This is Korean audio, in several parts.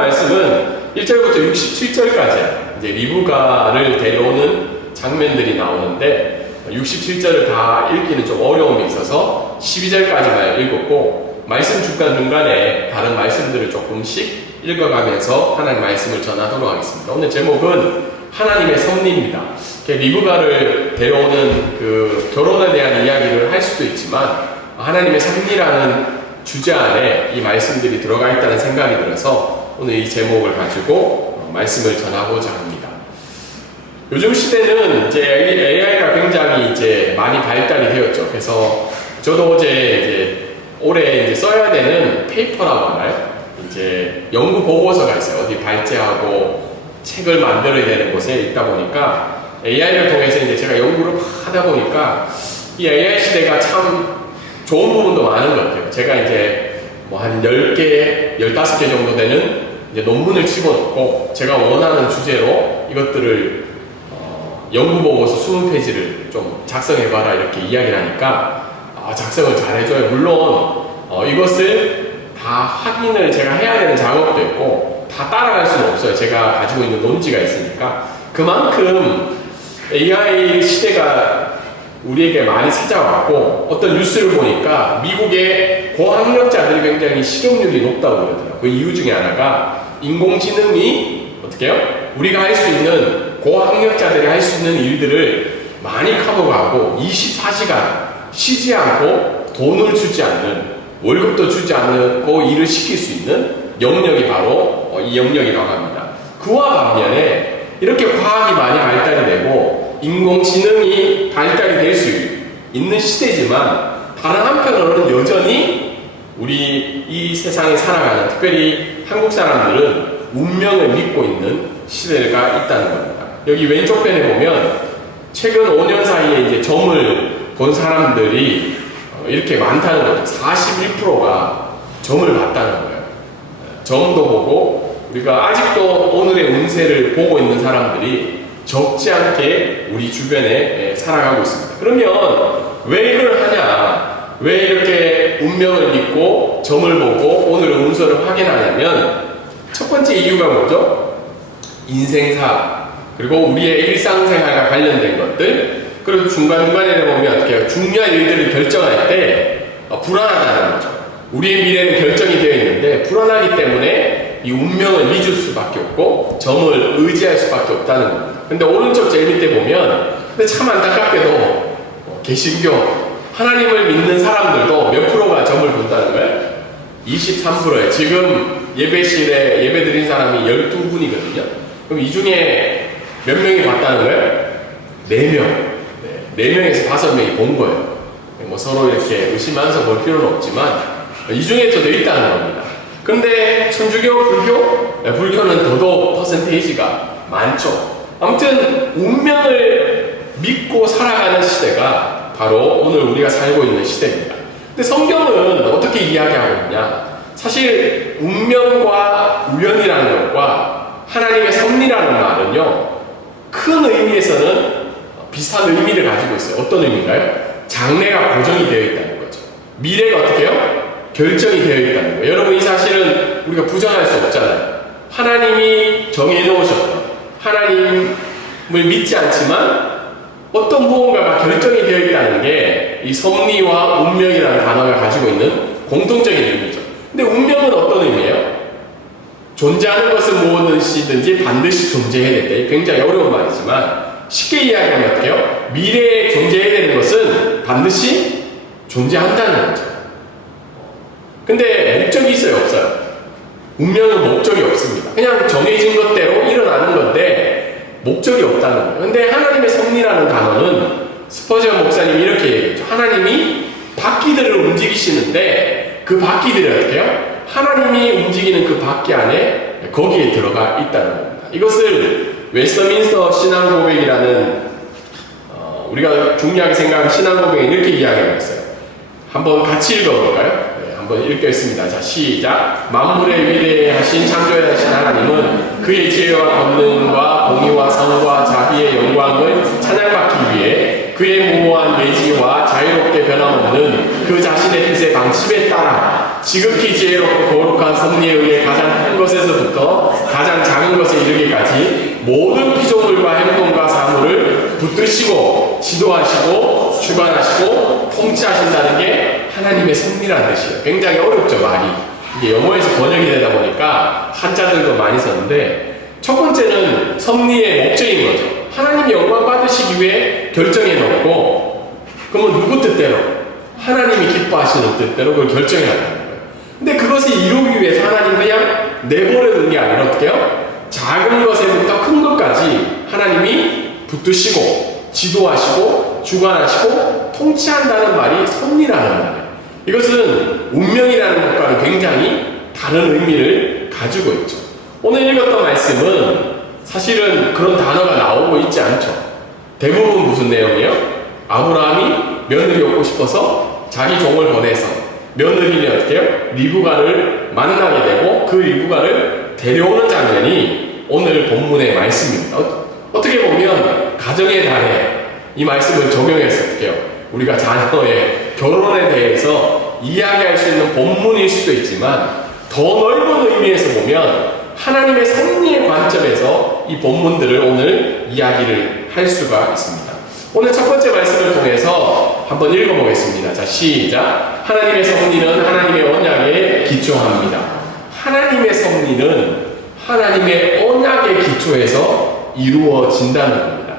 말씀은 1절부터 67절까지 이제 리브가를 데려오는 장면들이 나오는데 67절을 다 읽기는 좀 어려움이 있어서 12절까지만 읽었고 말씀 중간중간에 다른 말씀들을 조금씩 읽어가면서 하나님 말씀을 전하도록 하겠습니다. 오늘 제목은 하나님의 섭리입니다. 리브가를 데려오는 그 결혼에 대한 이야기를 할 수도 있지만 하나님의 섭리라는 주제 안에 이 말씀들이 들어가 있다는 생각이 들어서 오늘 이 제목을 가지고 말씀을 전하고자 합니다. 요즘 시대는 이제 AI가 굉장히 이제 많이 발달이 되었죠. 그래서 저도 이제 올해 이제 써야 되는 페이퍼라고 하나요? 이제 연구 보고서가 있어요. 어디 발제하고 책을 만들어야 되는 곳에 있다 보니까 AI를 통해서 이제 제가 연구를 하다 보니까 이 AI 시대가 참 좋은 부분도 많은 것 같아요. 제가 이제 뭐 한 10개, 15개 정도 되는 이제 논문을 집어넣고 제가 원하는 주제로 이것들을 연구 보고서 20페이지를 좀 작성해봐라 이렇게 이야기를 하니까 작성을 잘해줘요. 물론 이것을 다 확인을 제가 해야 되는 작업도 있고 다 따라갈 수는 없어요. 제가 가지고 있는 논지가 있으니까. 그만큼 AI 시대가 우리에게 많이 찾아왔고 어떤 뉴스를 보니까 미국의 고학력자들이 굉장히 실업률이 높다고 그러더라고요. 그 이유 중에 하나가 인공지능이 어떻게 해요? 우리가 할 수 있는 고학력자들이 할 수 있는 일들을 많이 커버하고 24시간 쉬지 않고 돈을 주지 않는 월급도 주지 않고 일을 시킬 수 있는 영역이 바로 이 영역이라고 합니다. 그와 반면에 이렇게 과학이 많이 발달이 되고 인공지능이 발달이 될 수 있는 시대지만 다른 한편으로는 여전히 우리 이 세상에 살아가는 특별히 한국 사람들은 운명을 믿고 있는 시대가 있다는 겁니다. 여기 왼쪽 편에 보면 최근 5년 사이에 이제 점을 본 사람들이 이렇게 많다는 거죠. 41%가 점을 봤다는 거예요. 점도 보고 우리가 아직도 오늘의 운세를 보고 있는 사람들이 적지 않게 우리 주변에 살아가고 있습니다. 그러면 왜 이걸 하냐? 왜 이렇게 운명을 믿고 점을 보고 오늘의 운세를 확인하냐면 첫 번째 이유가 뭐죠? 인생사 그리고 우리의 일상생활과 관련된 것들 그리고 중간중간에 보면 어떻게 해요? 중요한 일들을 결정할 때 불안하다는 거죠. 우리의 미래는 결정이 되어 있는데 불안하기 때문에 이 운명을 믿을 수밖에 없고 점을 의지할 수밖에 없다는 겁니다. 근데 오른쪽 제일 밑에 보면 근데 참 안타깝게도 개신교 하나님을 믿는 사람들도 몇 프로가 점을 본다는 거예요? 23%예요. 지금 예배실에 예배 드린 사람이 12분이거든요. 그럼 이 중에 몇 명이 봤다는 거예요? 4명. 4명에서 5명이 본 거예요. 뭐 서로 이렇게 의심하면서 볼 필요는 없지만 이 중에서도 있다는 겁니다. 근데 천주교, 불교? 불교는 더더욱 퍼센테이지가 많죠. 아무튼 운명을 믿고 살아가는 시대가 바로 오늘 우리가 살고 있는 시대입니다. 근데 성경은 어떻게 이야기하고 있냐? 사실 운명과 우연이라는 것과 하나님의 섭리라는 말은요 큰 의미에서는 비슷한 의미를 가지고 있어요. 어떤 의미인가요? 장래가 고정이 되어 있다는 거죠. 미래가 어떻게 해요? 결정이 되어 있다는 거예요. 여러분 이 사실은 우리가 부정할 수 없잖아요. 하나님이 정해놓으셨던 하나님을 믿지 않지만 어떤 무언가가 결정이 되어 있다는 게 이 섭리와 운명이라는 단어가 가지고 있는 공통적인 의미죠. 근데 운명은 어떤 의미예요? 존재하는 것은 무엇이든지 반드시 존재해야 된다. 굉장히 어려운 말이지만 쉽게 이야기하면 어떻게 해요? 미래에 존재해야 되는 것은 반드시 존재한다는 거죠. 근데 목적이 있어요? 없어요? 운명은 목적이 없습니다. 그냥 정해진 것대로 일어나는 건데 목적이 없다는 거예요. 근데 하나님의 섭리라는 단어는 스퍼전 목사님이 이렇게 얘기했죠. 하나님이 바퀴들을 움직이시는데 그 바퀴들이 어떻게 해요? 하나님이 움직이는 그 바퀴 안에 거기에 들어가 있다는 겁니다. 이것을 웨스터민스터 신앙고백이라는 우리가 중요하게 생각하는 신앙고백에 이렇게 이야기하고 있어요. 한번 같이 읽어볼까요? 한번 읽겠습니다. 자, 시작. 만물의 위대하신 창조하신 하나님은 그의 지혜와 권능과 공의와 성과 자비의 영광을 찬양받기 위해 그의 무모한 예지와 자유롭게 변함없는 그 자신의 뜻의 방침에 따라 지극히 지혜롭고 거룩한 섭리에 의해 가장 큰 것에서부터 가장 작은 것에 이르기까지 모든 피조물과 행동과 사물을 붙드시고 지도하시고 주관하시고 통치하신다는 게 하나님의 섭리라는 뜻이에요. 굉장히 어렵죠, 말이. 이게 영어에서 번역이 되다 보니까 한자들도 많이 썼는데, 첫 번째는 섭리의 목적인 거죠. 하나님이 영광 받으시기 위해 결정해 놓고, 그러면 누구 뜻대로? 하나님이 기뻐하시는 뜻대로 그걸 결정해 놨다는 거예요. 근데 그것을 이루기 위해서 하나님 그냥 내버려 둔 게 아니라 어떻게 해요? 작은 것에부터 큰 것까지 하나님이 붙드시고 지도하시고 주관하시고 통치한다는 말이 섭리라는 말이에요. 이것은 운명이라는 것과는 굉장히 다른 의미를 가지고 있죠. 오늘 읽었던 말씀은 사실은 그런 단어가 나오고 있지 않죠. 대부분 무슨 내용이에요? 아브라함이 며느리 얻고 싶어서 자기 종을 보내서 며느리를 어떻게 해요? 리브가를 만나게 되고 그 리브가를 데려오는 장면이 오늘 본문의 말씀입니다. 어떻게 보면 가정의 달에 이 말씀을 적용해서 어떻게 해요? 우리가 자녀의 결혼에 대해서 이야기할 수 있는 본문일 수도 있지만 더 넓은 의미에서 보면 하나님의 섭리의 관점에서 이 본문들을 오늘 이야기를 할 수가 있습니다. 오늘 첫 번째 말씀을 통해서 한번 읽어보겠습니다. 자, 시작. 하나님의 섭리는 하나님의 언약에 기초합니다. 하나님의 섭리는 하나님의 언약에 기초해서 이루어진다는 겁니다.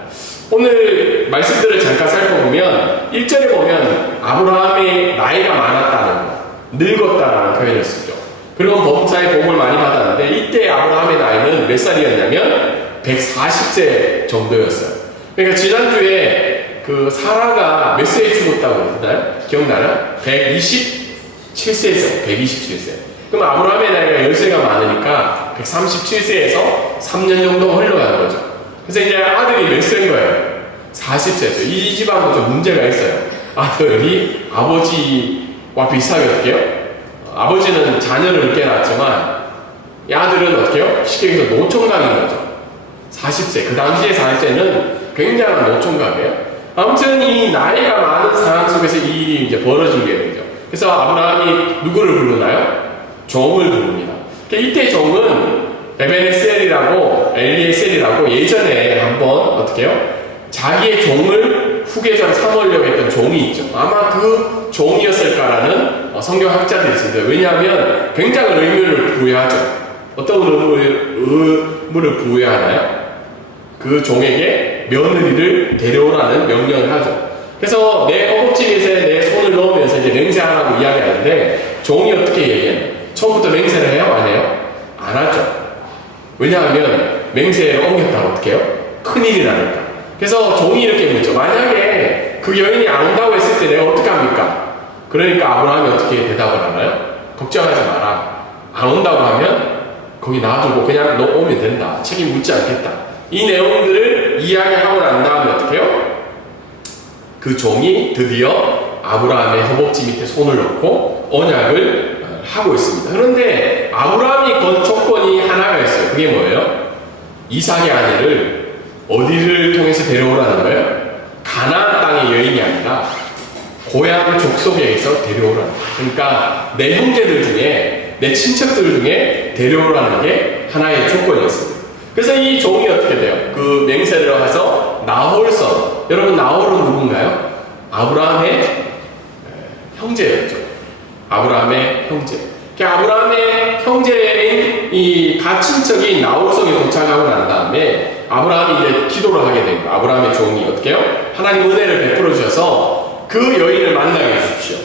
오늘 말씀들을 잠깐 살펴보면 1절에 보면 아브라함의 나이가 많았다는 거, 늙었다는 표현을 쓰죠. 그리고 범사의 복을 많이 받았는데 이때 아브라함의 나이는 몇 살이었냐면 140세 정도였어요. 그러니까 지난주에 그 사라가 몇 세에 죽었다고 했나요? 기억나요? 127세죠. 127세. 그럼 아브라함의 나이가 10세가 많으니까 137세에서 3년 정도 흘러간 거죠. 그래서 이제 아들이 몇 세인 거예요? 40세죠. 이 집안도 좀 문제가 있어요. 아들이 아버지와 비슷하게 어떻게 해요? 아버지는 자녀를 늦게 낳았지만 이 아들은 어떻게 해요? 쉽게 얘기해서 노총각인 거죠. 40세. 그 당시에 40세는 굉장한 노총각이에요. 아무튼 이 나이가 많은 상황 속에서 이 일이 이제 벌어지게 되죠. 그래서 아브라함이 누구를 부르나요? 종을 부릅니다. 이때 종은 에베네셀이라고 엘리에셀이라고 예전에 한번 어떻게 해요? 자기의 종을 후계자로 삼으려고 했던 종이 있죠. 아마 그 종이었을까라는 성경학자들이 있습니다. 왜냐하면 굉장히 의미를 부여하죠. 어떤 의무를 부여하나요? 그 종에게 며느리를 데려오라는 명령을 하죠. 그래서 내 허벅지에 내 손을 넣으면서 이제 맹세하라고 이야기하는데 종이 어떻게 얘기해요? 처음부터 맹세를 해요? 안 해요? 안 하죠. 왜냐하면 맹세를 어겼다고 어떻게 해요? 큰일이라니까. 그래서 종이 이렇게 묻죠. 만약에 그 여인이 안 온다고 했을 때 내가 어떻게 합니까? 그러니까 아브라함이 어떻게 대답을 하나요? 걱정하지 마라. 안 온다고 하면 거기 놔두고 그냥 너 오면 된다. 책임 묻지 않겠다. 이 내용들을 이야기하고 난 다음에 어떻게 해요? 그 종이 드디어 아브라함의 허벅지 밑에 손을 넣고 언약을 하고 있습니다. 그런데 아브라함이 건 조건이 하나가 있어요. 그게 뭐예요? 이삭의 아내를 어디를 통해서 데려오라는 거예요? 가나안 땅의 여인이 아니라 고향 족속에서 데려오라는 거예요. 그러니까 내 형제들 중에 내 친척들 중에 데려오라는 게 하나의 조건이었습니다. 그래서 이 종이 어떻게 돼요? 그 맹세를 해서 나홀son, 여러분 나홀은 누군가요? 아브라함의 형제였죠. 아브라함의 형제. 아브라함의 형제인 이 가친척인 나홀성이 도착하고 난 다음에 아브라함이 이제 기도를 하게 된 거예요. 아브라함의 종이 어떻게 해요? 하나님 은혜를 베풀어 주셔서 그 여인을 만나게 해주십시오.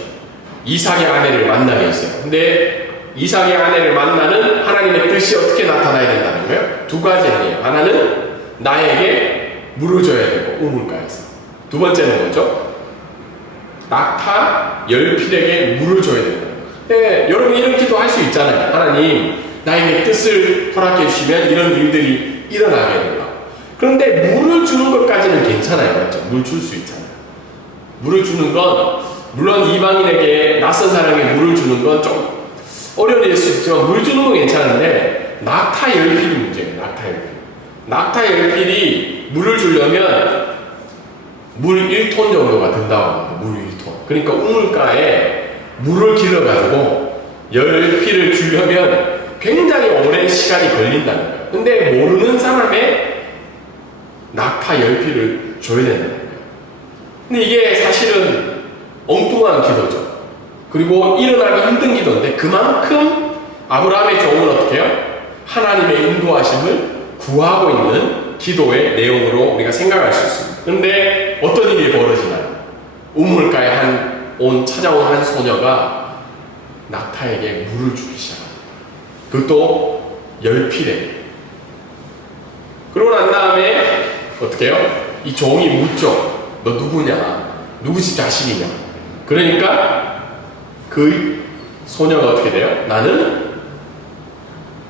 이삭의 아내를 만나게 했어요. 근데 이삭의 아내를 만나는 하나님의 뜻이 어떻게 나타나야 된다는 거예요? 두 가지 아니에요. 하나는 나에게 물을 줘야 되고 우물가에서. 두 번째는 뭐죠? 낙타 10필에게 물을 줘야 된다는 거예요. 네, 여러분 이런 기도 할 수 있잖아요. 하나님 나에게 뜻을 허락해 주시면 이런 일들이 일어나게 된다. 그런데 물을 주는 것까지는 괜찮아요. 맞죠? 물 줄 수 있잖아요. 물을 주는 건 물론 이방인에게 낯선 사람에게 물을 주는 건 좀 어려운 일일 수 있지만 물 주는 건 괜찮은데 낙타 10필이 문제예요. 낙타 10필. 낙타 10필이 물을 주려면 물 1톤 정도가 든다고 합니다. 물 1톤. 그러니까 우물가에 물을 길러가지고 열피를 주려면 굉장히 오랜 시간이 걸린다는 거예요. 근데 모르는 사람의 낙타 열피를 줘야 된다는 거예요. 근데 이게 사실은 엉뚱한 기도죠. 그리고 일어나기 힘든 기도인데 그만큼 아브라함의 종은 어떻게 해요? 하나님의 인도하심을 구하고 있는 기도의 내용으로 우리가 생각할 수 있습니다. 그런데 어떤 일이 벌어지나요? 우물가에 찾아온 한 소녀가 낙타에게 물을 주기 시작합니다. 그것도 열피래. 그러고 난 다음에 어떻게 해요? 이 종이 묻죠. 너 누구냐? 누구 집 자식이냐? 그러니까 그 소녀가 어떻게 돼요? 나는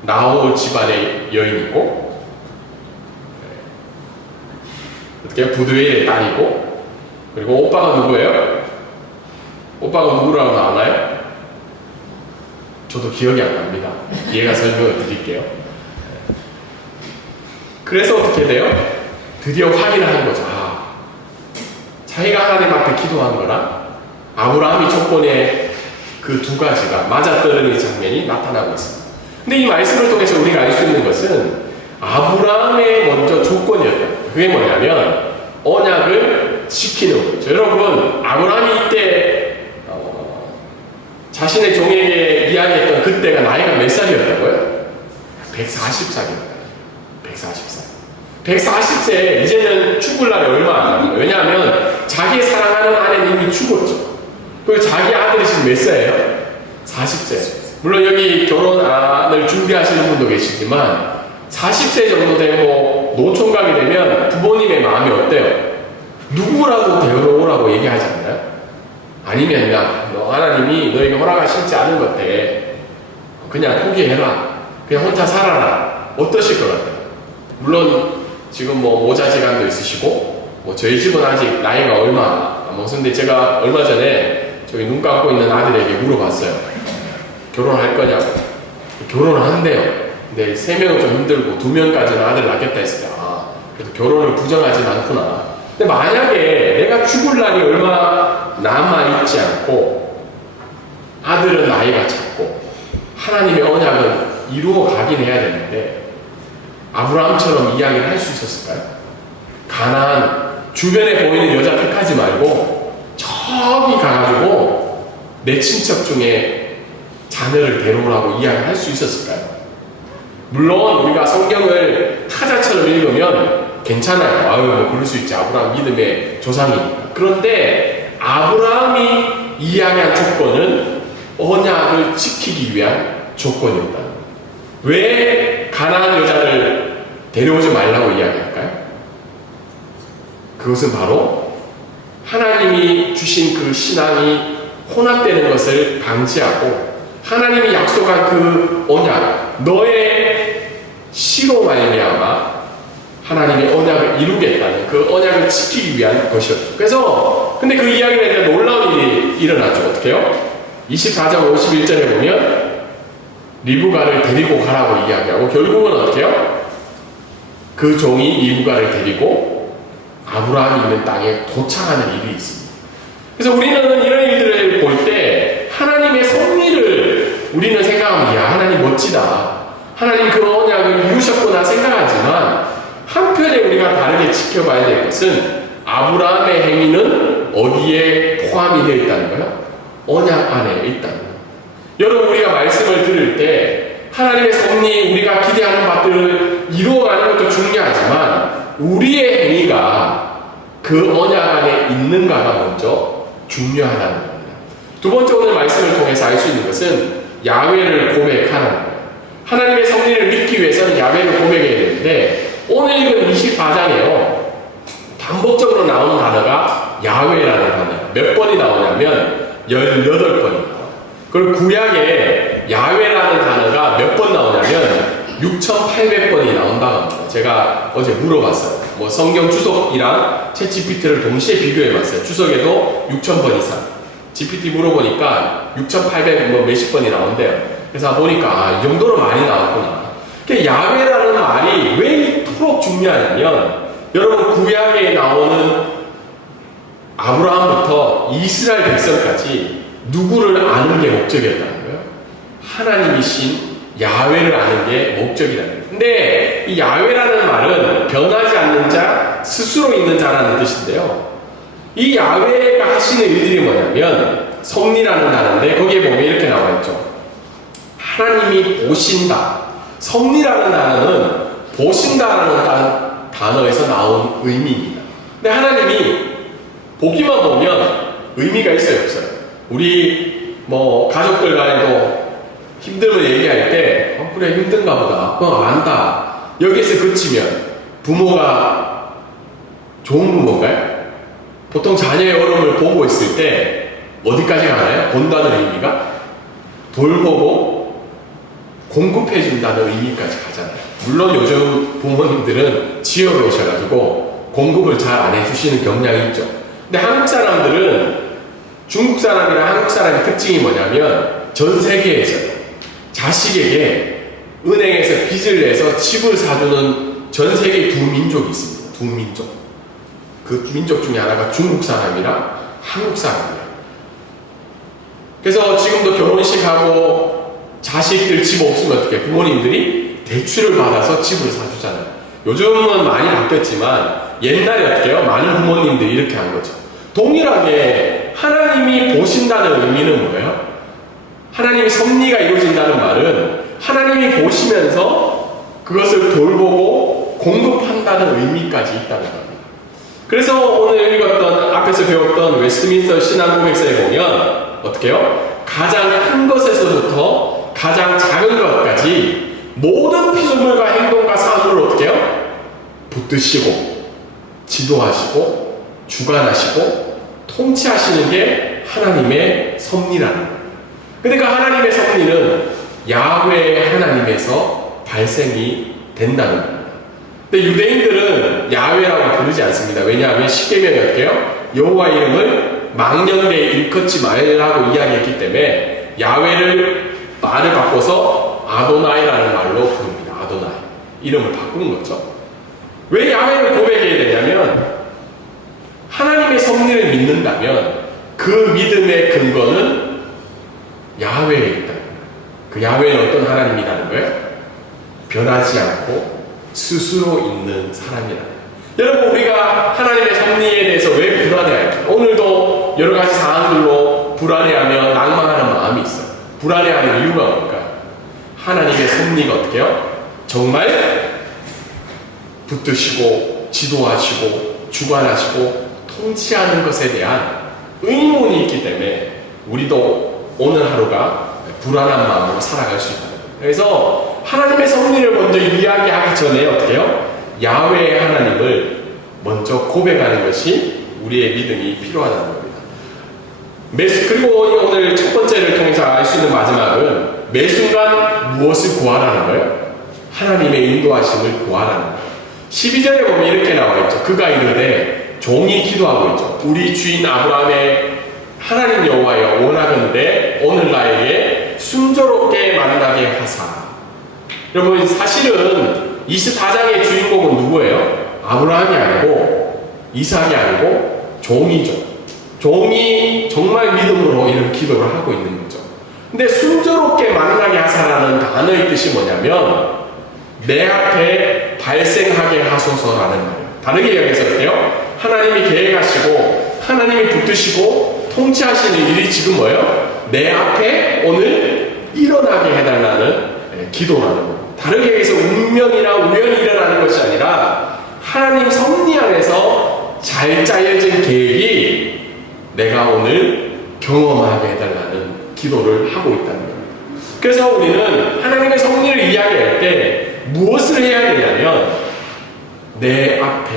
나홀 집안의 여인이고 어떻게 부두엘의 딸이고 그리고 오빠가 누구예요? 오빠가 누구라고 나오나요? 저도 기억이 안 납니다. 얘가 설명을 드릴게요. 그래서 어떻게 돼요? 드디어 확인을 한 거죠. 자기가 하나님 앞에 기도한 거랑 아브라함이 조건의 그 두 가지가 맞아떨어지는 장면이 나타나고 있습니다. 근데 이 말씀을 통해서 우리가 알 수 있는 것은 아브라함의 먼저 조건이었다. 그게 뭐냐면 언약을 지키는 거죠. 여러분, 아브라함이 이때 자신의 종에게 이야기했던 그때가 나이가 몇 살이었다고요? 140살입니다. 140살. 140세, 이제는 죽을 날이 얼마 안 남아요. 왜냐하면 자기 사랑하는 아내는 이미 죽었죠. 그리고 자기 아들이 지금 몇 세예요? 40세. 물론 여기 결혼을 준비하시는 분도 계시지만 40세 정도 되고 노총각이 되면 부모님의 마음이 어때요? 누구라도 데려오라고 얘기하지 않나요? 아니면 너 하나님이 너에게 허락하시지 않은 것 같아. 그냥 포기해라. 그냥 혼자 살아라. 어떠실 것 같아요? 물론 지금 모자지간도 있으시고 저희 집은 아직 나이가 얼마 안 먹었는데 제가 얼마 전에 저기 눈 감고 있는 아들에게 물어봤어요. 결혼할 거냐고. 결혼을 한대요. 근데 3명은 좀 힘들고 2명까지는 아들 낳겠다 했을 때 그래도 결혼을 부정하진 않구나. 근데 만약에 내가 죽을 날이 얼마 남아있지 않고 아들은 나이가 작고 하나님의 언약은 이루어 가긴 해야 되는데 아브라함처럼 이야기를 할 수 있었을까요? 가나안 주변에 보이는 여자 택하지 말고 저기 가가지고 내 친척 중에 자녀를 데려오라고 이야기할 수 있었을까요? 물론 우리가 성경을 타자처럼 읽으면 괜찮아요. 그럴 수 있지. 아브라함 믿음의 조상이니까. 그런데 아브라함이 이야기한 조건은 언약을 지키기 위한 조건이었다. 왜 가나안 여자를 데려오지 말라고 이야기할까요? 그것은 바로 하나님이 주신 그 신앙이 혼합되는 것을 방지하고 하나님이 약속한 그 언약, 너의 시로 말미암아 하나님의 언약을 이루겠다는 그 언약을 지키기 위한 것이었죠. 그래서 근데 그 이야기는 이제 놀라운 일이 일어났죠. 어떻게 해요? 24장 51절에 보면 리브가를 데리고 가라고 이야기하고 결국은 어떻게 해요? 그 종이 리브가를 데리고 아브라함이 있는 땅에 도착하는 일이 있습니다. 그래서 우리는 이런 일들을 볼 때 하나님의 섭리를 우리는 생각하면 하나님 멋지다. 하나님 그 언약을 이루셨구나 생각하지만 한편에 우리가 다르게 지켜봐야 될 것은 아브라함의 행위는 어디에 포함이 되어 있다는 거예요? 언약 안에 있다는 거예요. 여러분, 우리가 말씀을 들을 때 하나님의 섭리, 우리가 기대하는 바들을 이루어가는 것도 중요하지만 우리의 행위가 그 언약 안에 있는가가 먼저 중요하다는 겁니다. 두 번째, 오늘 말씀을 통해서 알 수 있는 것은 야훼를 고백하는 거예요. 하나님의 섭리를 믿기 위해서는 야훼를 고백해야 되는데 오늘 읽은 24장에요. 반복적으로 나오는 단어가 야훼라는 단어예요. 몇 번이 나오냐면 18번이 나와요. 그리고 구약에 야훼라는 단어가 몇 번 나오냐면 6,800번이 나온다고 합니다. 제가 어제 물어봤어요. 성경 주석이랑 챗GPT를 동시에 비교해봤어요. 주석에도 6,000번 이상. GPT 물어보니까 6,800 몇십 번이 나온대요. 그래서 보니까 이 정도로 많이 나왔구나. 야훼라는 말이 왜 이토록 중요하냐면 여러분, 구약에 나오는 아브라함부터 이스라엘 백성까지 누구를 아는 게 목적이었다는 거예요? 하나님이신 야훼를 아는 게 목적이라는 거예요. 근데 이 야훼라는 말은 변하지 않는 자, 스스로 있는 자라는 뜻인데요. 이 야훼가 하시는 일들이 뭐냐면 섭리라는 단어인데 거기에 보면 이렇게 나와 있죠. 하나님이 보신다. 섭리라는 단어는 보신다라는 단어에서 나온 의미입니다. 근데 하나님이 보기만 보면 의미가 있어요, 없어요? 우리 뭐 가족들 간에도 힘듦을 얘기할 때 그래 힘든가 보다. 안다. 여기에서 그치면 부모가 좋은 부모인가요? 보통 자녀의 어려움을 보고 있을 때 어디까지 가나요? 본다는 의미가 돌보고 공급해준다는 의미까지 가잖아요. 물론 요즘 부모님들은 지혜로우셔가지고 공급을 잘 안 해주시는 경향이 있죠. 근데 한국 사람들은 중국 사람이랑 한국 사람의 특징이 뭐냐면 전 세계에서 자식에게 은행에서 빚을 내서 집을 사주는 전 세계 두 민족이 있습니다. 두 민족. 그 민족 중에 하나가 중국 사람이랑 한국 사람이에요. 그래서 지금도 결혼식하고 자식들 집 없으면 어떻게 부모님들이 대출을 받아서 집을 사주잖아요. 요즘은 많이 바뀌었지만 옛날에 어떻게 해요? 많은 부모님들이 이렇게 한 거죠. 동일하게 하나님이 보신다는 의미는 뭐예요? 하나님의 섭리가 이루어진다는 말은 하나님이 보시면서 그것을 돌보고 공급한다는 의미까지 있다는 겁니다. 그래서 오늘 읽었던 앞에서 배웠던 웨스트민스터 신앙고백서에 보면 어떻게 해요? 가장 큰 것에서부터 가장 작은 것까지 모든 피조물과 행동과 삶을 어떻게 해요? 붙드시고 지도하시고 주관하시고 통치하시는 게 하나님의 섭리라는 거예요. 그러니까 하나님의 섭리는 야훼 하나님에서 발생이 된다는 겁니다. 근데 유대인들은 야훼라고 부르지 않습니다. 왜냐하면 십계명이 어떻게 해요? 여호와 이름을 망령되이 일컫지 말라고 이야기했기 때문에 야훼를 말을 바꿔서 아도나이라는 말로 부릅니다. 아도나이. 이름을 바꾸는 거죠. 왜 야훼를 고백해야 되냐면 하나님의 섭리를 믿는다면 그 믿음의 근거는 야훼에 있다는 거예요. 그 야훼는 어떤 하나님이라는 거예요? 변하지 않고 스스로 있는 사람이라는 거예요. 여러분 우리가 하나님의 섭리에 대해서 왜 불안해할까요? 오늘도 여러 가지 사항들로 불안해하며 낭망하는 마음이 있어요. 불안해하는 이유가 뭘까요? 하나님의 섭리가 어떻게 해요? 정말 붙드시고 지도하시고 주관하시고 통치하는 것에 대한 의문이 있기 때문에 우리도 오늘 하루가 불안한 마음으로 살아갈 수 있다. 그래서 하나님의 섭리를 먼저 이야기하기 전에 어떻게 해요? 야훼의 하나님을 먼저 고백하는 것이 우리의 믿음이 필요하다는 겁니다. 그리고 오늘 첫 번째를 통해서 알 수 있는 마지막은 매 순간 무엇을 구하라는 거예요? 하나님의 인도하심을 구하라는 거예요. 12절에 보면 이렇게 나와 있죠. 그가 이르되 종이 기도하고 있죠. 우리 주인 아브라함의 하나님 여호와여 원하건대 오늘 나에게 순조롭게 만나게 하사. 여러분 사실은 24장의 주인공은 누구예요? 아브라함이 아니고 이삭이 아니고 종이죠. 종이 정말 믿음으로 이런 기도를 하고 있는 거죠. 근데 순조롭게 만나게 하사라는 단어의 뜻이 뭐냐면 내 앞에 발생하게 하소서라는 말이에요. 다르게 이야기해서 어때요? 하나님이 계획하시고 하나님이 붙드시고 통치하시는 일이 지금 뭐예요? 내 앞에 오늘 일어나게 해달라는 기도라는 거예요. 다르게 얘기해서 운명이나 우연히 일어나는 것이 아니라 하나님 섭리 안에서 잘 짜여진 계획이 내가 오늘 경험하게 해달라는 기도를 하고 있다는 겁니다. 그래서 우리는 하나님의 섭리를 이야기할 때 무엇을 해야 되냐면 내 앞에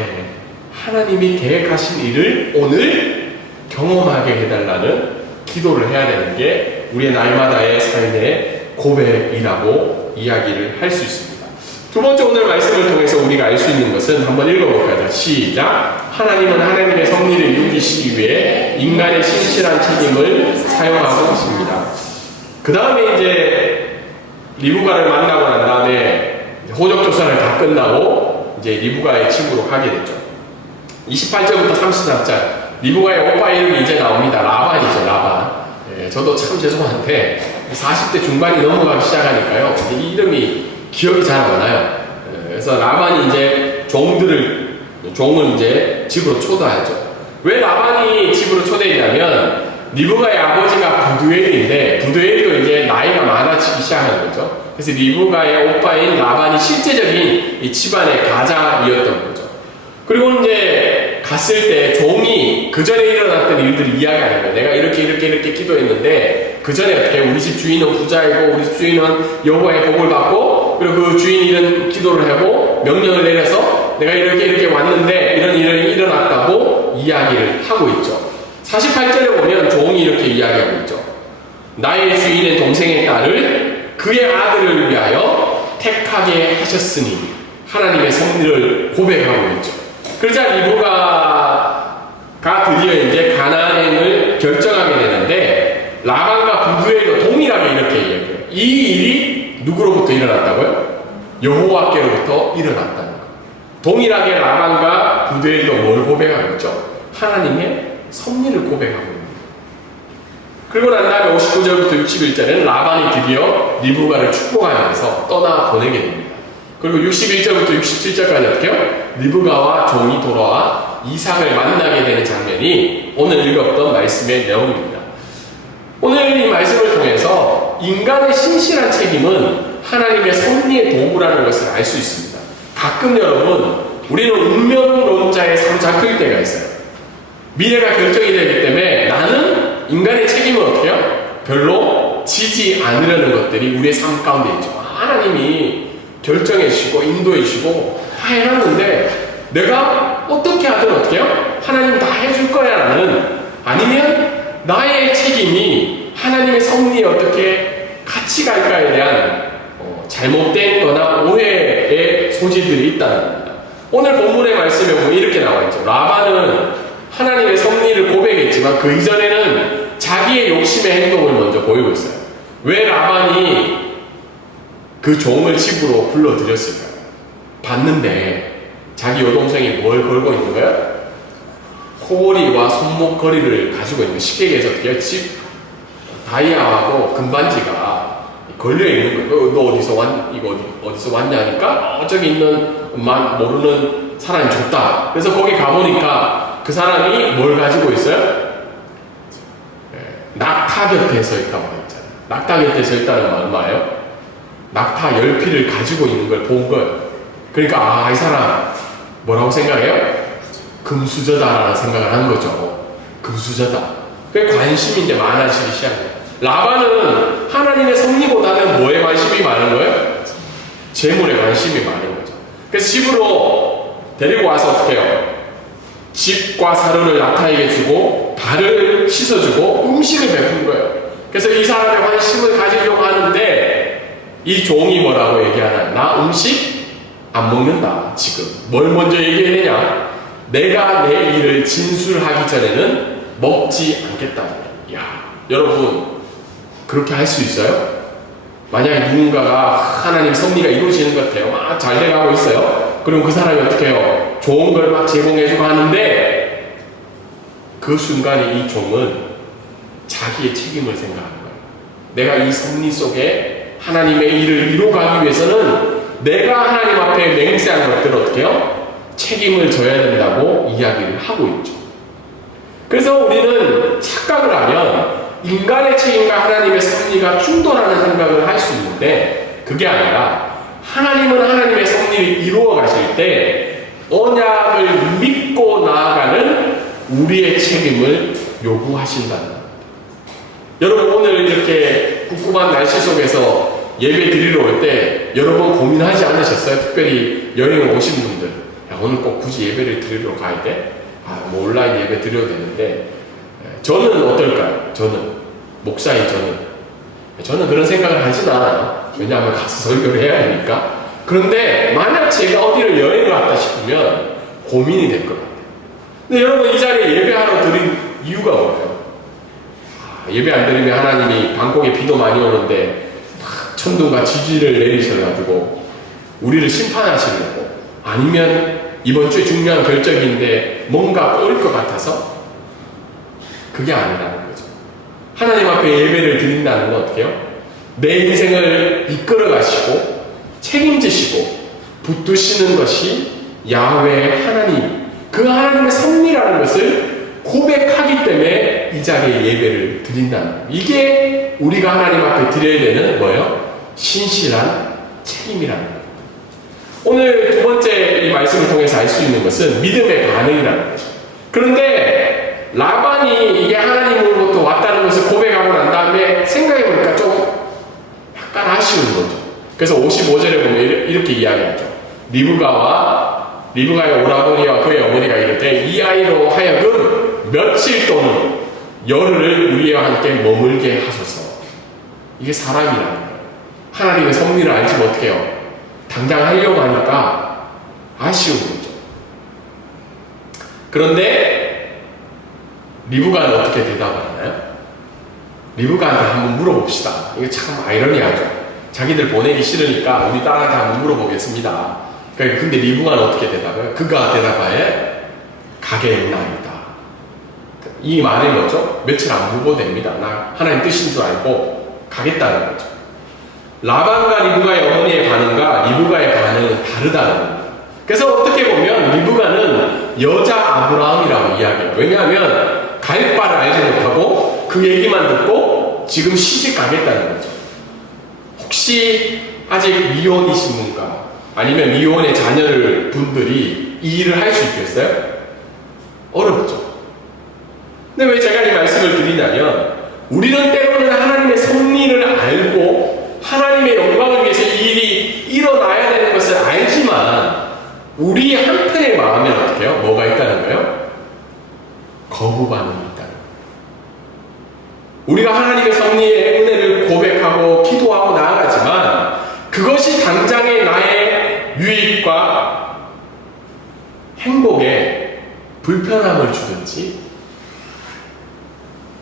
하나님이 계획하신 일을 오늘 경험하게 해달라는 기도를 해야 되는 게 우리의 날마다의 삶의 고백이라고 이야기를 할 수 있습니다. 두 번째 오늘 말씀을 통해서 우리가 알 수 있는 것은 한번 읽어볼까요? 시작! 하나님은 하나님의 섭리를 이루시기 위해 인간의 신실한 책임을 사용하고 있습니다. 그 다음에 이제 리브가를 만나고 난 다음에 호적조사를 다 끝나고 이제 리브가의 집으로 가게 됐죠. 28절부터 33절 리브가의 오빠 이름이 이제 나옵니다. 라반이죠. 라반. 예, 저도 참 죄송한데 40대 중반이 넘어가기 시작하니까요. 이제 이 이름이 기억이 잘 안 나요. 그래서 라반이 이제 종을 이제 집으로 초대하죠. 왜 라반이 집으로 초대했냐면 리브가의 아버지가 부두엘인데 부두엘도 이제 나이가 많아지기 시작한 거죠. 그래서 리브가의 오빠인 라반이 실제적인 이 집안의 가장이었던 거죠. 그리고 이제 갔을 때 종이 그 전에 일어났던 일들을 이야기하는 거예요. 내가 이렇게 기도했는데 그 전에 어떻게 우리 집 주인은 부자이고 우리 집 주인은 여호와의 복을 받고 그리고 그 주인이 이런 기도를 하고 명령을 내려서 내가 이렇게 왔는데 이런 일이 일어났다고 이야기를 하고 있죠. 48절에 보면 종이 이렇게 이야기하고 있죠. 나의 주인의 동생의 딸을 그의 아들을 위하여 택하게 하셨으니 하나님의 섭리를 고백하고 있죠. 그러자 리브가가 드디어 이제 가나안행을 결정하게 되는데 라반과 부두엘도 동일하게 이렇게 얘기해요. 이 일이 누구로부터 일어났다고요? 여호와께로부터 일어났다는 거예요. 동일하게 라반과 부두엘도 뭘 고백하고 있죠? 하나님의 섭리를 고백하고 있는 거예요. 그리고 난 다음에 59절부터 61절에는 라반이 드디어 리브가를 축복하면서 떠나보내게 됩니다. 그리고 61절부터 67절까지 어떻게 해요? 리브가와 종이 돌아와 이삭을 만나게 되는 장면이 오늘 읽었던 말씀의 내용입니다. 오늘 이 말씀을 통해서 인간의 신실한 책임은 하나님의 섭리의 도구라는 것을 알 수 있습니다. 가끔 여러분, 우리는 운명론자에 사로잡힐 때가 있어요. 미래가 결정이 되기 때문에 나는 인간의 책임을 어떻게 해요? 별로 지지 않으려는 것들이 우리의 삶 가운데 있죠. 하나님이 결정해 주시고 인도해 주시고 다 해놨는데 내가 어떻게 하든 어떻게 해요? 하나님 다 해줄 거야 라는, 아니면 나의 책임이 하나님의 섭리에 어떻게 같이 갈까에 대한 잘못된 거나 오해의 소지들이 있다는 겁니다. 오늘 본문의 말씀에 보면 이렇게 나와 있죠. 라반은 하나님의 섭리를 고백했지만 그 이전에는 자기의 욕심의 행동을 먼저 보이고 있어요. 왜 라반이 그 종을 집으로 불러들였을까요? 봤는데 자기 여동생이 뭘 걸고 있는 거예요? 코걸이와 손목걸이를 가지고 있는, 쉽게 얘기해서 어떻게 해요? 집 다이아하고 금반지가 걸려있는 거예요. 너 어디서 어디서 왔냐 하니까 저기 있는 모르는 사람이 줬다. 그래서 거기 가보니까 그 사람이 뭘 가지고 있어요? 낙타 곁에 서 있다고 했잖아요. 낙타 곁에 서 있다는 말은 뭐예요? 낙타 10피를 가지고 있는 걸 본 거예요. 그러니까 이 사람 뭐라고 생각해요? 금수저다라는 생각을 한 거죠. 금수저다. 그게 관심이 이제 많아지기 시작해요. 라반은 하나님의 섭리보다는 뭐에 관심이 많은 거예요? 재물에 관심이 많은 거죠. 그래서 집으로 데리고 와서 어떻게 해요? 집과 사료를 낙타에게 주고 발을 씻어주고 음식을 베푼 거예요. 그래서 이 사람의 관심을 가지려고 하는데 이 종이 뭐라고 얘기하나요? 나 음식 안 먹는다. 지금 뭘 먼저 얘기해야 되냐? 내가 내 일을 진술하기 전에는 먹지 않겠다. 야, 여러분 그렇게 할 수 있어요? 만약에 누군가가 하나님 섭리가 이루어지는 것 같아요. 막 잘 돼가고 있어요. 그럼 그 사람이 어떻게 해요? 좋은 걸 막 제공해주고 하는데 그 순간에 이 종은 자기의 책임을 생각하는 거예요. 내가 이 섭리 속에 하나님의 일을 이루어가기 위해서는 내가 하나님 앞에 맹세한 것들을 어떻게 해요? 책임을 져야 된다고 이야기를 하고 있죠. 그래서 우리는 착각을 하면 인간의 책임과 하나님의 섭리가 충돌하는 생각을 할 수 있는데 그게 아니라 하나님은 하나님의 섭리를 이루어 가실 때 언약을 믿고 나아가는 우리의 책임을 요구하신다는 겁니다. 여러분 오늘 이렇게 꿉꿉한 날씨 속에서 예배 드리러 올 때 여러분 고민하지 않으셨어요? 특별히 여행을 오신 분들, 야, 오늘 꼭 굳이 예배를 드리러 가야 돼? 뭐 온라인 예배 드려도 되는데, 저는 어떨까요? 목사인 저는 그런 생각을 하진 않아요. 왜냐하면 가서 설교를 해야 하니까. 그런데 만약 제가 어디를 여행을 왔다 싶으면 고민이 될 것 같아요. 근데 여러분 이 자리에 예배하러 드린 이유가 뭐예요? 예배 안 드리면 하나님이 방콕에 비도 많이 오는데 천둥과 지진을 내리셔가지고 우리를 심판하시려고, 아니면 이번 주에 중요한 결정인데 뭔가 꼬일 것 같아서? 그게 아니라는 거죠. 하나님 앞에 예배를 드린다는 건 어떻게 해요? 내 인생을 이끌어 가시고 책임지시고 붙드시는 것이 야훼 하나님, 그 하나님의 섭리라는 것을 고백하기 때문에 이 자리에 예배를 드린다는 거예요. 이게 우리가 하나님 앞에 드려야 되는 뭐예요? 신실한 책임이라는 거예요. 오늘 두 번째 이 말씀을 통해서 알 수 있는 것은 믿음의 반응이라는 거죠. 그런데 라반이 이게 하나님으로부터 왔다는 것을 고백하고 난 다음에 생각해보니까 좀 약간 아쉬운 거죠. 그래서 55절에 보면 이렇게 이야기하죠. 리브가의 오라버니와 그의 어머니가 이르되 이 아이로 하여금 며칠 또는 열흘을 우리와 함께 머물게 하소서. 이게 사람이라는 거예요. 하나님의 섭리를 알지 못해요. 당장 하려고 하니까 아쉬운 거죠. 그런데 리브가는 어떻게 대답을 하나요? 리브가한테 한번 물어봅시다. 이게 참 아이러니하죠. 자기들 보내기 싫으니까 우리 딸한테 한번 물어보겠습니다. 근데 리브가는 어떻게 대답해요? 그가 대답하에 가겠나이다. 이 말은 뭐죠? 며칠 안 묵어도 됩니다. 나 하나님 뜻인 줄 알고 가겠다는 거죠. 라반과 리브가의 어머니의 반응과 리브가의 반응은 다르다는 겁니다. 그래서 어떻게 보면 리브가는 여자 아브라함이라고 이야기해요. 왜냐하면 갈 바를 알지 못하고 그 얘기만 듣고 지금 시집 가겠다는 거죠. 혹시 아직 미혼이신 분과 아니면 미혼의 자녀를 분들이 이 일을 할 수 있겠어요? 어렵죠. 근데 왜 제가 이 말씀을 드리냐면 우리는 때로는 하나님의 섭리를 알고 하나님의 영광을 위해서 이 일이 일어나야 되는 것을 알지만 우리 한편의 마음에는 어떻게 해요? 뭐가 있다는 거예요? 거부 반응이 있다는 거예요. 우리가 하나님의 섭리의 은혜를 고백하고 기도하고 나아가지만 그것이 당장의 나의 유익과 행복에 불편함을 주든지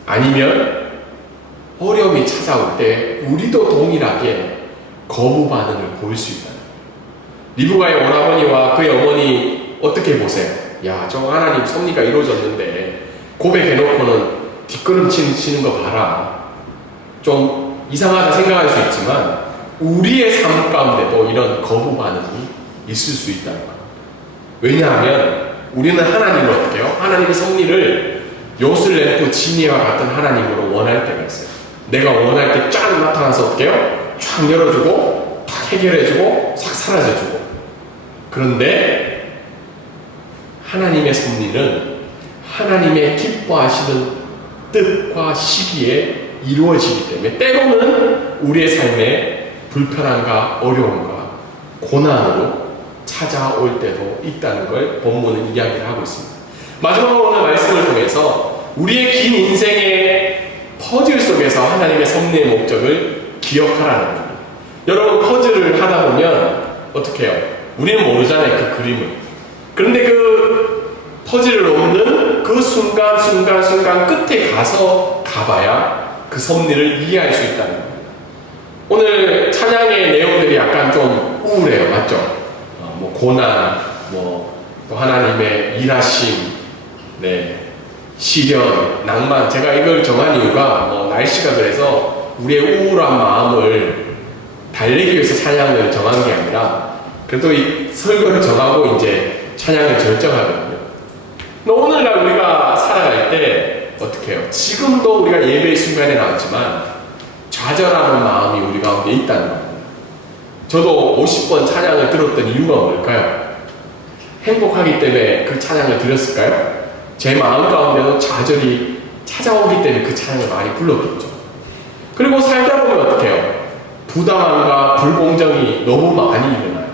아니면 어려움이 찾아올 때 우리도 동일하게 거부 반응을 보일 수 있다는 거예요. 리브가의 오라버니와 그의 어머니 어떻게 보세요? 야, 저 하나님 섭리가 이루어졌는데 고백해놓고는 뒷걸음치는 거 봐라. 좀 이상하다 생각할 수 있지만 우리의 삶 가운데도 이런 거부 반응이 있을 수 있다는 거예요. 왜냐하면 우리는 하나님을 어떻게 해요? 하나님의 섭리를 요술램프 지니와 같은 하나님으로 원할 때가 있어요. 내가 원할 때 쫙 나타나서 어떻게 해요? 쫙 열어주고 탁 해결해주고 싹 사라져주고. 그런데 하나님의 섭리는 하나님의 기뻐하시는 뜻과 시기에 이루어지기 때문에 때로는 우리의 삶에 불편함과 어려움과 고난으로 찾아올 때도 있다는 걸 본문은 이야기를 하고 있습니다. 마지막으로 오늘 말씀을 통해서 우리의 긴 인생의 퍼즐 속에서 하나님의 섭리의 목적을 기억하라는 겁니다. 여러분 퍼즐을 하다 보면 어떻게 해요? 우리는 모르잖아요, 그 그림을. 그런데 그 퍼즐을 놓는 그 순간 끝에 가봐야 그 섭리를 이해할 수 있다는 겁니다. 오늘 찬양의 내용들이 약간 좀 우울해요. 맞죠? 뭐 고난, 또 하나님의 일하심, 시련, 낭만. 제가 이걸 정한 이유가 날씨가 그래서 우리의 우울한 마음을 달래기 위해서 찬양을 정한 게 아니라 그래도 이 설교를 정하고 이제 찬양을 결정하거든요. 근데 오늘날 우리가 살아갈 때 어떻게 해요? 지금도 우리가 예배의 순간에 나왔지만 좌절하는 마음이 우리 가운데 있다는 겁니다. 저도 50번 찬양을 들었던 이유가 뭘까요? 행복하기 때문에 그 찬양을 들었을까요? 제 마음 가운데도 좌절이 찾아오기 때문에 그 찬양을 많이 불렀겠죠. 그리고 살다 보면 어떻게 해요? 부당함과 불공정이 너무 많이 일어나요.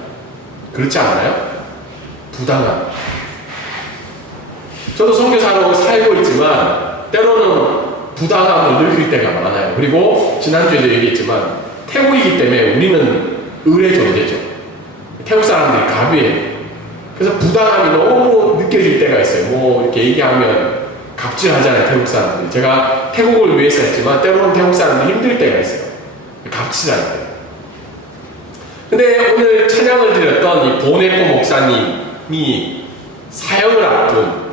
그렇지 않나요? 부당함. 저도 선교사로 살고 있지만 때로는 부당함을 느낄 때가 많아요. 그리고 지난주에도 얘기했지만 태국이기 때문에 우리는 을의 존재죠. 태국 사람들이 갑이에요. 그래서 부당함이 너무 느껴질 때가 있어요. 이렇게 얘기하면 갑질하잖아요, 태국 사람들이. 제가 태국을 위해서 했지만 때로는 태국 사람들이 힘들 때가 있어요. 갑질할 때. 근데 오늘 찬양을 드렸던 이 보네코 목사님이 사형을 앞둔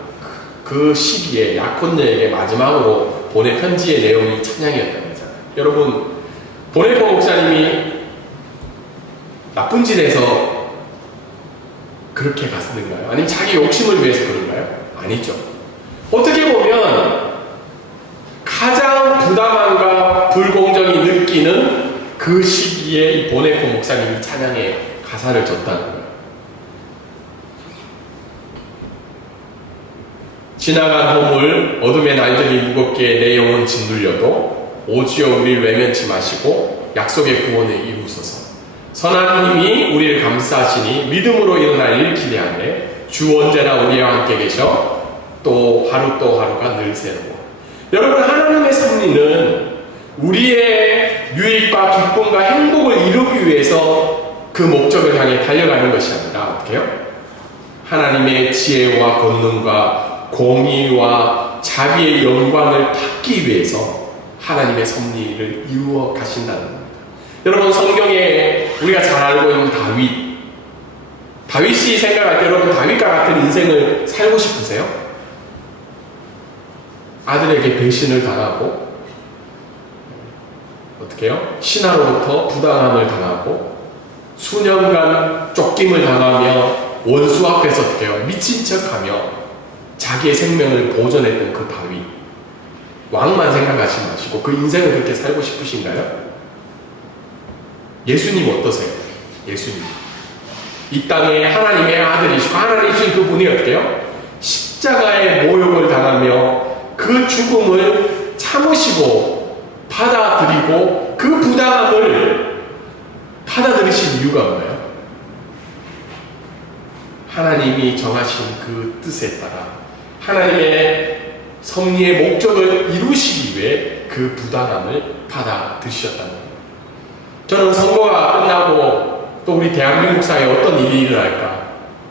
그 시기에 약혼녀에게 마지막으로 보낸 편지의 내용이 찬양이었다는 거잖아요. 여러분, 보네포 목사님이 나쁜 짓에서 그렇게 갔는가요? 아니면 자기 욕심을 위해서 그런가요? 아니죠. 어떻게 보면 가장 부당함과 불공정이 느끼는 그 시기에 이 보네포 목사님이 찬양의 가사를 줬다는 거예요. 지나간 호물 어둠의 날들이 무겁게 내 영혼 짓눌려도 오지어 우리를 외면치 마시고 약속의 구원을 이루소서. 선한 힘이 우리를 감싸시니 믿음으로 일어날 일 기대하네. 주 언제나 우리와 함께 계셔 또 하루가 늘 새로워. 여러분, 하나님의 섭리는 우리의 유익과 기쁨과 행복을 이루기 위해서 그 목적을 향해 달려가는 것이 아니라 어떻게 해요? 하나님의 지혜와 권능과 공의와 자비의 영광을 받기 위해서 하나님의 섭리를 이루어 가신다는 겁니다. 여러분, 성경에 우리가 잘 알고 있는 다윗이 생각할 때 여러분 다윗과 같은 인생을 살고 싶으세요? 아들에게 배신을 당하고 어떻게 해요? 신하로부터 부당함을 당하고 수년간 쫓김을 당하며 원수 앞에서 어떻게 해요? 미친 척하며 자기의 생명을 보존했던 그 다윗, 왕만 생각하지 마시고 그 인생을 그렇게 살고 싶으신가요? 예수님 어떠세요? 예수님 이 땅에 하나님의 아들이시고 하나님이신 그분이 어떻게 해요? 십자가의 모욕을 당하며 그 죽음을 참으시고 받아들이고 그 부당함을 받아들이신 이유가 뭐예요? 하나님이 정하신 그 뜻에 따라 하나님의 섭리의 목적을 이루시기 위해 그 부당함을 받아들이셨다는 거예요. 저는 선거가 끝나고 또 우리 대한민국 사회에 어떤 일이 일어날까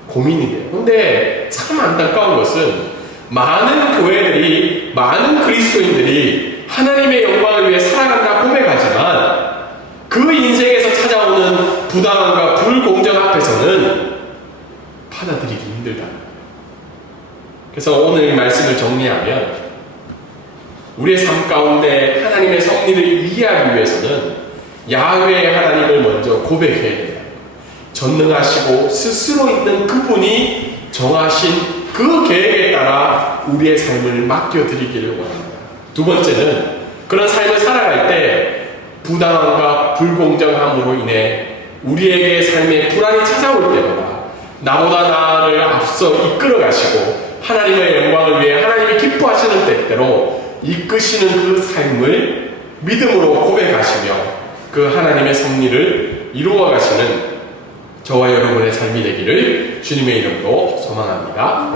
고민이 돼요. 근데 참 안타까운 것은 많은 교회들이, 많은 그리스도인들이 하나님의 영광을 위해 살아간다 고백하지만 그 인생에서 찾아오는 부당함과 불공정 앞에서는 받아들이기 힘들다. 그래서 오늘 이 말씀을 정리하면 우리의 삶 가운데 하나님의 섭리를 이해하기 위해서는 야훼의 하나님을 먼저 고백해야 돼요. 전능하시고 스스로 있는 그분이 정하신 그 계획에 따라 우리의 삶을 맡겨드리기를 원합니다. 두 번째는 그런 삶을 살아갈 때 부당함과 불공정함으로 인해 우리에게 삶의 불안이 찾아올 때마다 나보다 나를 앞서 이끌어 가시고 하나님의 영광을 위해 하나님이 기뻐하시는 때때로 이끄시는 그 삶을 믿음으로 고백하시며 그 하나님의 섭리를 이루어 가시는 저와 여러분의 삶이 되기를 주님의 이름으로 소망합니다.